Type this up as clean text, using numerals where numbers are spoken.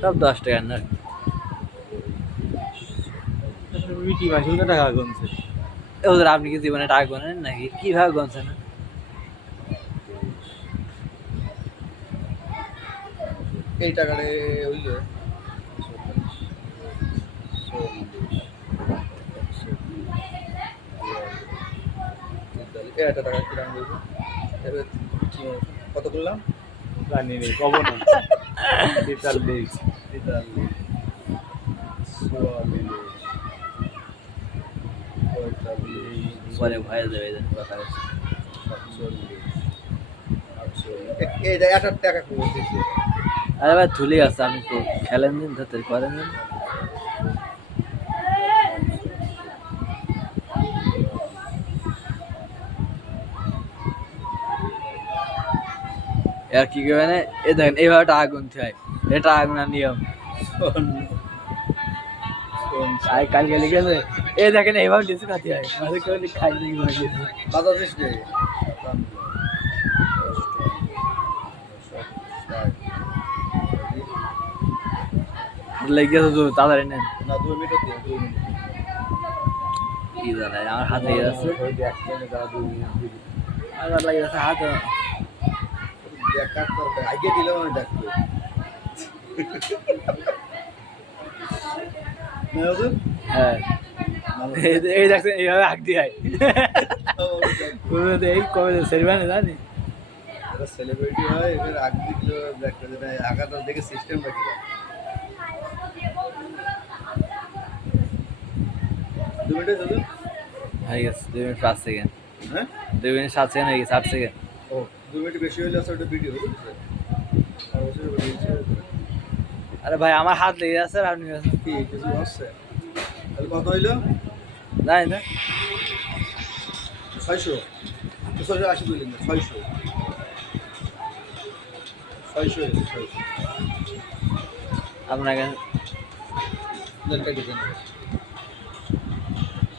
সব 10 টাকার নোট। বিটি মাসুল টাকা গুনছে। হুজুর আপনি কি জীবনে টাকা গোনেন নাকি? কিভাবে গুনছেন? এই টাকাটা ওই যে 40 একটা টাকা কিরাম বলবো কত করলাম জানি রে কব না 43 43 পরে ভয়ে যাবে যেন কথা হচ্ছে। 47 এটা 1 টাকা করে দিয়েছে আরে ভাই ধুলি আছে, আপনি তো খেলেন দিন ধরতে করেন দিন। আর কি করবে না, এ দেখেন এইভাবে টাকা গুনতে হয়, এটা আগুনার নিয়ম। আর কালকে লিখেছে এ দেখেন এইভাবে লিচু খাতে হয়, আমাদের কেউ খাই নি বাজার শেষ নেই লেগেছে তো তাড়াতাড়ি নেন। না 2 মিনিট হতে 2 মিনিট কি জানাই আমার হাত লেগে যাচ্ছে, আমার লেগে যাচ্ছে হাত। দেখ কাট করতে আগে দিলাম আমি ডাকতে না হুজুর হ্যাঁ এই দেখছেন এইভাবে হাত দিয়ে হয়। এই কবে সেরিবানে জানি এটা সেলিব্রিটি হয় এর আগে দিলো দেখতে যেটা আগাটা দেখে সিস্টেম রাখি না 2 মিনিট হুজুর হয়ে গেছে 2 মিনিট 5 সেকেন্ড। হ্যাঁ 2 মিনিট 7 সেকেন্ড হয়ে গেছে, 8 সেকেন্ড। ও 2 মিনিট বেশি হইলে আসলে ভিডিও বুঝছেন আর ওসব আরে ভাই আমার হাত লেগে যাচ্ছে, আর আপনি কি কিছু হচ্ছে তাহলে কত হইলো জানি না 600 680 বললেন 600 600 আপনাকে দেড়টা দিবেন